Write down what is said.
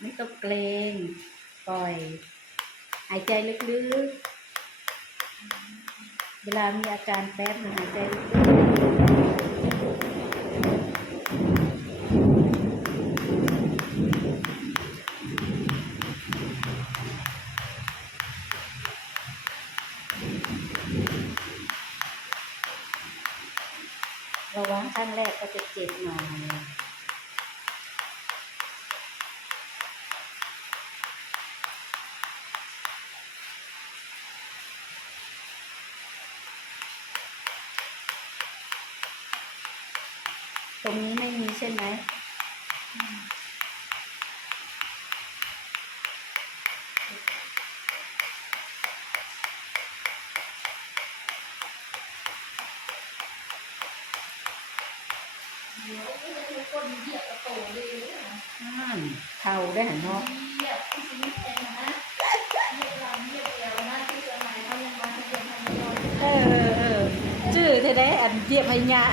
ไม่ต้องเกรงปล่อยหายใจลึกๆเวลามีอาการแป๊บหายใจลึกระวังครั้งแรกก็จะเจ็บหน่อยตรงนี้ไม่มีใช่ไหมเข่าได้หันเนาะชื่อเธอได้อันเยียบให้ยา